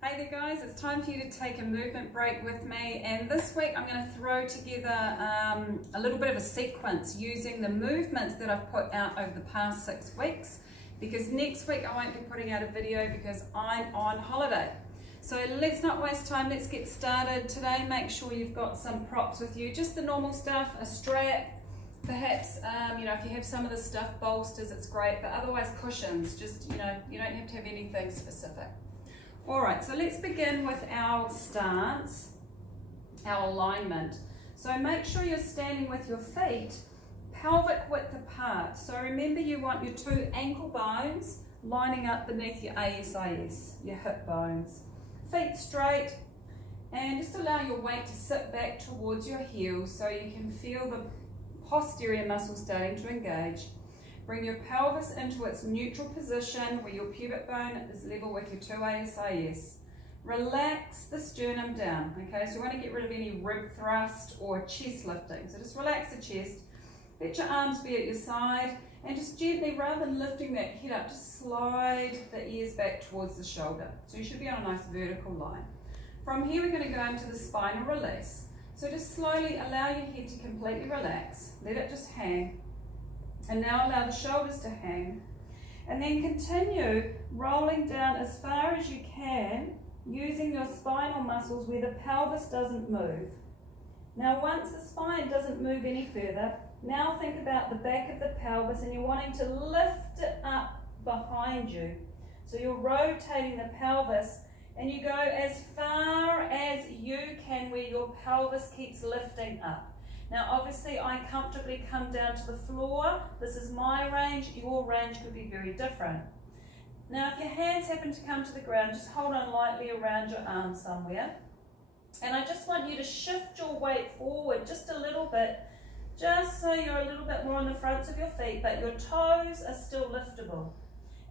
Hey there guys, it's time for you to take a movement break with me, and this week I'm going to throw together a little bit of a sequence using the movements that I've put out over the past 6 weeks, because next week I won't be putting out a video because I'm on holiday. So let's not waste time, let's get started. Today make sure you've got some props with you, just the normal stuff, a strap, perhaps if you have some of the stuff, bolsters, it's great, but otherwise cushions, just you don't have to have anything specific. Alright, so let's begin with our stance, our alignment. So make sure you're standing with your feet pelvic width apart. So remember, you want your 2 ankle bones lining up beneath your ASIS, your hip bones. Feet straight, and just allow your weight to sit back towards your heels so you can feel the posterior muscles starting to engage. Bring your pelvis into its neutral position where your pubic bone is level with your 2 ASIS. Relax the sternum down, okay? So we want to get rid of any rib thrust or chest lifting. So just relax the chest, let your arms be at your side, and just gently, rather than lifting that head up, just slide the ears back towards the shoulder. So you should be on a nice vertical line. From here we're going to go into the spinal release. So just slowly allow your head to completely relax, let it just hang. And now allow the shoulders to hang, and then continue rolling down as far as you can using your spinal muscles where the pelvis doesn't move. Now once the spine doesn't move any further, now think about the back of the pelvis, and you're wanting to lift it up behind you. So you're rotating the pelvis and you go as far as you can where your pelvis keeps lifting up. Now obviously I comfortably come down to the floor. This is my range, your range could be very different. Now if your hands happen to come to the ground, just hold on lightly around your arm somewhere. And I just want you to shift your weight forward just a little bit, just so you're a little bit more on the fronts of your feet, but your toes are still liftable.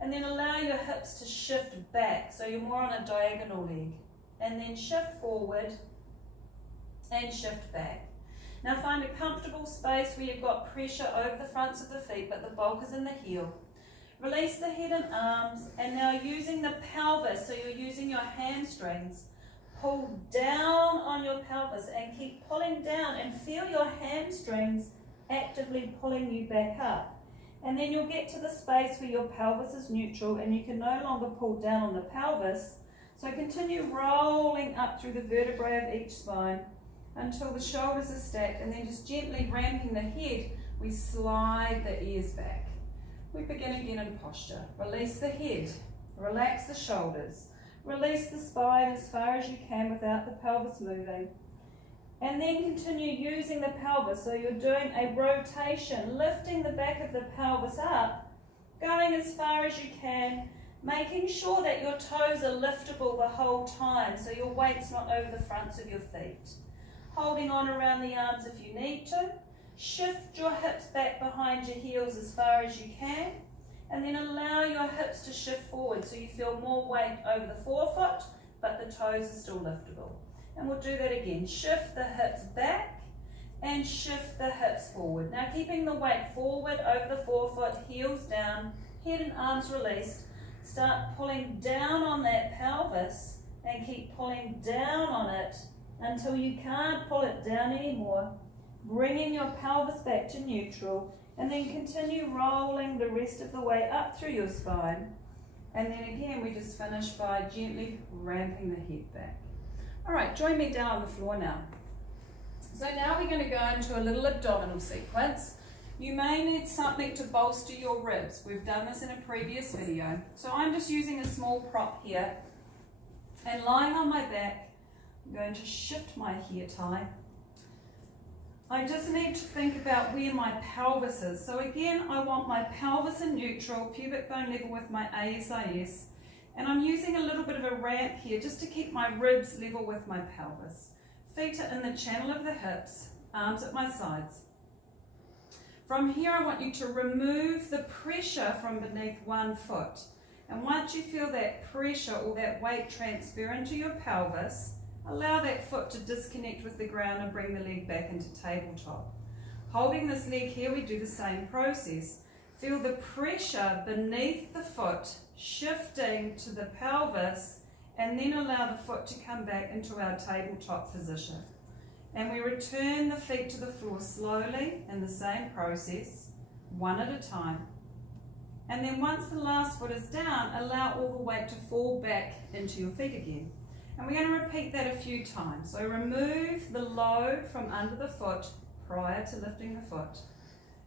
And then allow your hips to shift back, so you're more on a diagonal leg. And then shift forward and shift back. Now find a comfortable space where you've got pressure over the fronts of the feet, but the bulk is in the heel. Release the head and arms, and now using the pelvis, so you're using your hamstrings, pull down on your pelvis and keep pulling down, and feel your hamstrings actively pulling you back up. And then you'll get to the space where your pelvis is neutral and you can no longer pull down on the pelvis. So continue rolling up through the vertebrae of each spine until the shoulders are stacked, and then just gently ramping the head, we slide the ears back. We begin again in posture. Release the head, relax the shoulders, release the spine as far as you can without the pelvis moving. And then continue using the pelvis, so you're doing a rotation, lifting the back of the pelvis up, going as far as you can, making sure that your toes are liftable the whole time, so your weight's not over the fronts of your feet. Holding on around the arms if you need to. Shift your hips back behind your heels as far as you can, and then allow your hips to shift forward so you feel more weight over the forefoot, but the toes are still liftable. And we'll do that again. Shift the hips back and shift the hips forward. Now keeping the weight forward over the forefoot, heels down, head and arms released. Start pulling down on that pelvis and keep pulling down on it until you can't pull it down anymore, bringing your pelvis back to neutral, and then continue rolling the rest of the way up through your spine. And then again, we just finish by gently ramping the head back. All right, join me down on the floor now. So now we're going to go into a little abdominal sequence. You may need something to bolster your ribs. We've done this in a previous video. So I'm just using a small prop here, and lying on my back, I'm going to shift my hair tie. I just need to think about where my pelvis is. So again, I want my pelvis in neutral, pubic bone level with my ASIS. And I'm using a little bit of a ramp here just to keep my ribs level with my pelvis. Feet are in the channel of the hips, arms at my sides. From here, I want you to remove the pressure from beneath one foot. And once you feel that pressure or that weight transfer into your pelvis, allow that foot to disconnect with the ground and bring the leg back into tabletop. Holding this leg here, we do the same process. Feel the pressure beneath the foot shifting to the pelvis and then allow the foot to come back into our tabletop position. And we return the feet to the floor slowly in the same process, one at a time. And then once the last foot is down, allow all the weight to fall back into your feet again. And we're going to repeat that a few times. So remove the load from under the foot prior to lifting the foot.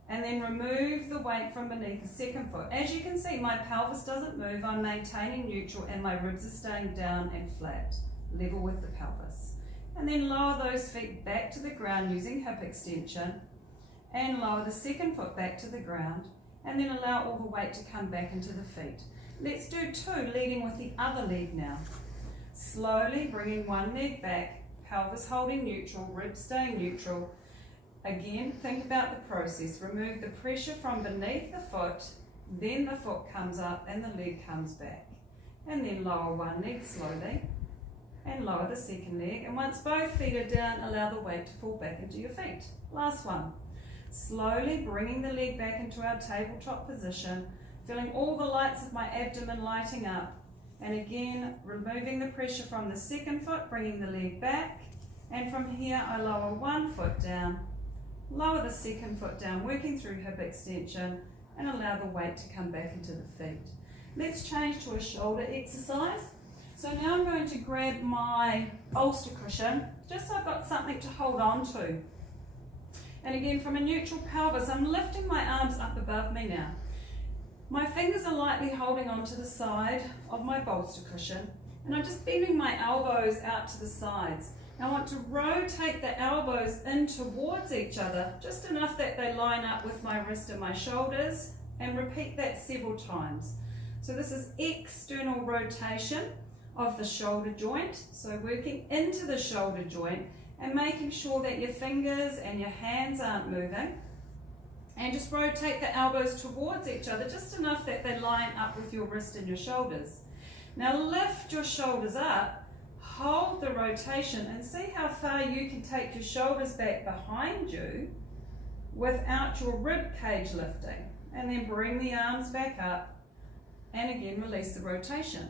And then remove the weight from beneath the second foot. As you can see, my pelvis doesn't move. I'm maintaining neutral and my ribs are staying down and flat, level with the pelvis. And then lower those feet back to the ground using hip extension. And lower the second foot back to the ground. And then allow all the weight to come back into the feet. Let's do two, leading with the other leg now. Slowly bringing one leg back, pelvis holding neutral, ribs staying neutral. Again, think about the process. Remove the pressure from beneath the foot, then the foot comes up and the leg comes back. And then lower one leg slowly and lower the second leg. And once both feet are down, allow the weight to fall back into your feet. Last one. Slowly bringing the leg back into our tabletop position, feeling all the lights of my abdomen lighting up. And again, removing the pressure from the second foot, bringing the leg back. And from here, I lower one foot down, lower the second foot down, working through hip extension, and allow the weight to come back into the feet. Let's change to a shoulder exercise. So now I'm going to grab my bolster cushion, just so I've got something to hold on to. And again, from a neutral pelvis, I'm lifting my arms up above me now. My fingers are lightly holding onto the side of my bolster cushion, and I'm just bending my elbows out to the sides. Now I want to rotate the elbows in towards each other, just enough that they line up with my wrist and my shoulders, and repeat that several times. So this is external rotation of the shoulder joint, so working into the shoulder joint and making sure that your fingers and your hands aren't moving. And just rotate the elbows towards each other, just enough that they line up with your wrist and your shoulders. Now lift your shoulders up, hold the rotation, and see how far you can take your shoulders back behind you without your rib cage lifting. And then bring the arms back up, and again release the rotation.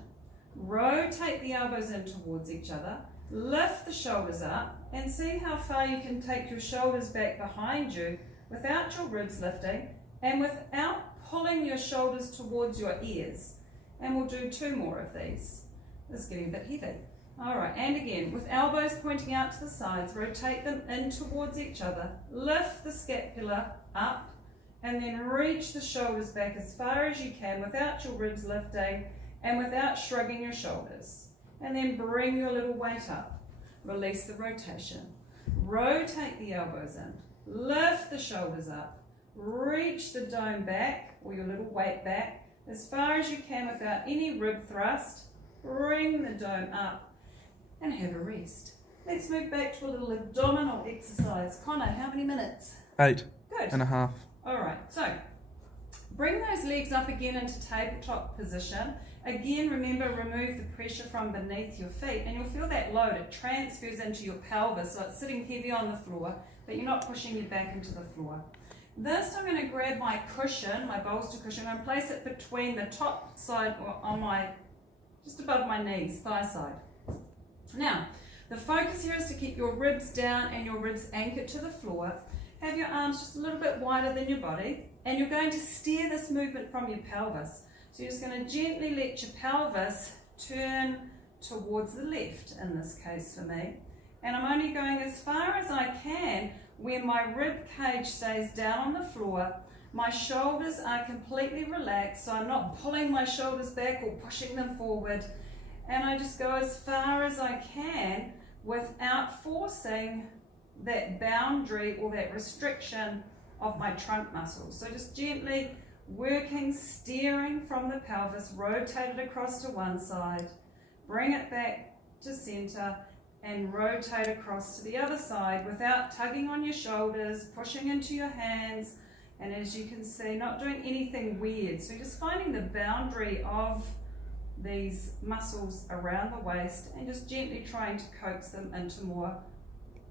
Rotate the elbows in towards each other, lift the shoulders up, and see how far you can take your shoulders back behind you without your ribs lifting and without pulling your shoulders towards your ears. And we'll do two more of these. This is getting a bit heavy. All right, and again, with elbows pointing out to the sides, rotate them in towards each other, lift the scapula up, and then reach the shoulders back as far as you can without your ribs lifting and without shrugging your shoulders. And then bring your little weight up. Release the rotation. Rotate the elbows in. Lift the shoulders up. Reach the dome back, or your little weight back, as far as you can without any rib thrust. Bring the dome up and have a rest. Let's move back to a little abdominal exercise. Connor, how many minutes? 8 Good. and a half. All right, so bring those legs up again into tabletop position. Again, remember, remove the pressure from beneath your feet, and you'll feel that load. It transfers into your pelvis, so it's sitting heavy on the floor, but you're not pushing your back into the floor. This, I'm going to grab my cushion, my bolster cushion, and place it between the top side, or on my, just above my knees, thigh side. Now, the focus here is to keep your ribs down and your ribs anchored to the floor. Have your arms just a little bit wider than your body, and you're going to steer this movement from your pelvis. So you're just going to gently let your pelvis turn towards the left, in this case for me. And I'm only going as far as I can where my rib cage stays down on the floor. My shoulders are completely relaxed, so I'm not pulling my shoulders back or pushing them forward. And I just go as far as I can without forcing that boundary or that restriction of my trunk muscles. So just gently working, steering from the pelvis, rotate it across to one side, bring it back to center, and rotate across to the other side without tugging on your shoulders, pushing into your hands, and as you can see, not doing anything weird. So just finding the boundary of these muscles around the waist and just gently trying to coax them into more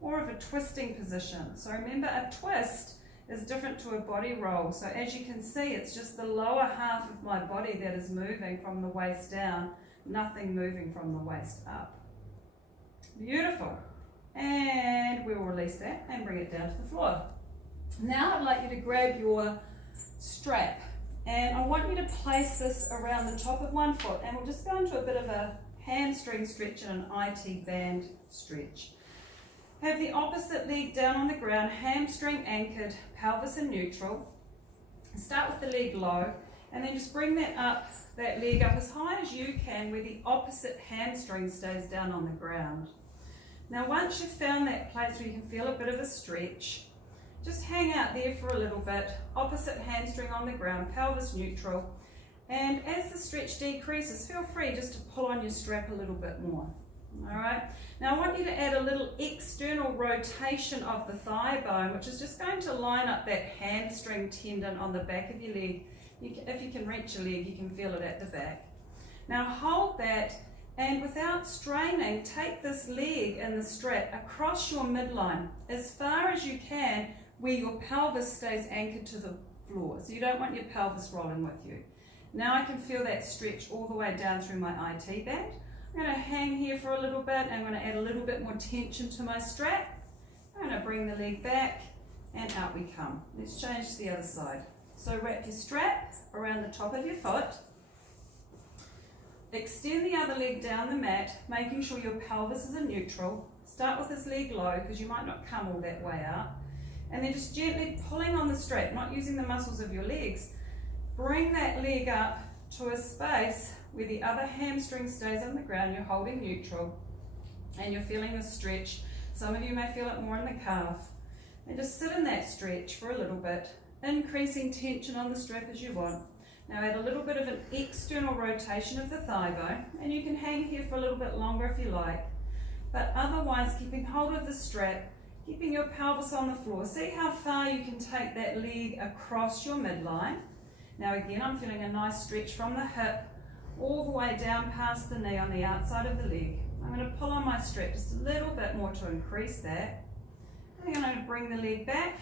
of a twisting position. So remember, a twist is different to a body roll. So as you can see, it's just the lower half of my body that is moving from the waist down, nothing moving from the waist up. Beautiful. And we will release that and bring it down to the floor. Now I'd like you to grab your strap, and I want you to place this around the top of one foot, and we'll just go into a bit of a hamstring stretch and an IT band stretch. Have the opposite leg down on the ground, hamstring anchored, pelvis in neutral. Start with the leg low, and then just bring that leg up as high as you can where the opposite hamstring stays down on the ground. Now once you've found that place where you can feel a bit of a stretch, just hang out there for a little bit, opposite hamstring on the ground, pelvis neutral, and as the stretch decreases, feel free just to pull on your strap a little bit more. Alright, now I want you to add a little external rotation of the thigh bone, which is just going to line up that hamstring tendon on the back of your leg. If you can reach your leg, you can feel it at the back. Now hold that, and without straining, take this leg and the strap across your midline as far as you can where your pelvis stays anchored to the floor. So you don't want your pelvis rolling with you. Now I can feel that stretch all the way down through my IT band. I'm going to hang here for a little bit. I'm going to add a little bit more tension to my strap. I'm going to bring the leg back and out we come. Let's change to the other side. So wrap your strap around the top of your foot. Extend the other leg down the mat, making sure your pelvis is in neutral. Start with this leg low because you might not come all that way out. And then just gently pulling on the strap, not using the muscles of your legs. Bring that leg up to a space where the other hamstring stays on the ground. You're holding neutral and you're feeling the stretch. Some of you may feel it more in the calf. And just sit in that stretch for a little bit, increasing tension on the strap as you want. Now add a little bit of an external rotation of the thigh bone, and you can hang here for a little bit longer if you like. But otherwise, keeping hold of the strap, keeping your pelvis on the floor. See how far you can take that leg across your midline. Now again, I'm feeling a nice stretch from the hip all the way down past the knee on the outside of the leg. I'm going to pull on my strap just a little bit more to increase that. I'm going to bring the leg back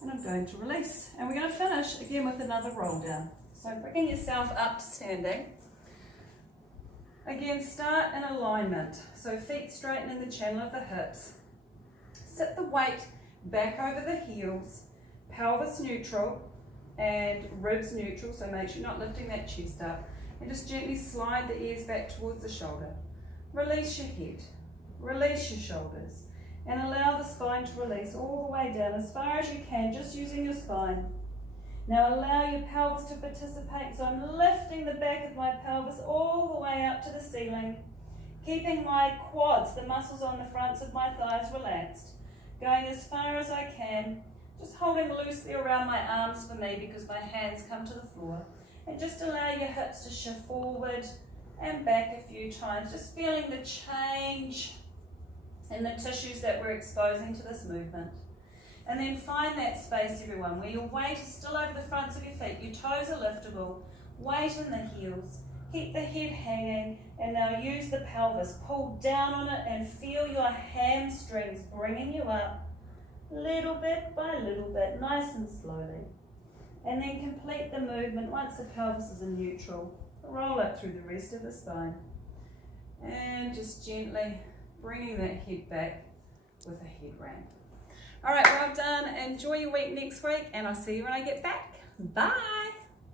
and I'm going to release. And we're going to finish again with another roll down. So bringing yourself up to standing. Again, start in alignment. So feet straighten in the channel of the hips. Sit the weight back over the heels, pelvis neutral and ribs neutral, so make sure you're not lifting that chest up. And just gently slide the ears back towards the shoulder. Release your head, release your shoulders, and allow the spine to release all the way down as far as you can, just using your spine. Now allow your pelvis to participate, so I'm lifting the back of my pelvis all the way up to the ceiling, keeping my quads, the muscles on the fronts of my thighs, relaxed, going as far as I can, just holding loosely around my arms for me because my hands come to the floor, and just allow your hips to shift forward and back a few times, just feeling the change in the tissues that we're exposing to this movement. And then find that space, everyone, where your weight is still over the fronts of your feet, your toes are liftable, weight in the heels, keep the head hanging, and now use the pelvis, pull down on it and feel your hamstrings bringing you up, little bit by little bit, nice and slowly. And then complete the movement once the pelvis is in neutral. Roll up through the rest of the spine. And just gently bringing that head back with a head ramp. All right, well done. Enjoy your week next week, and I'll see you when I get back. Bye.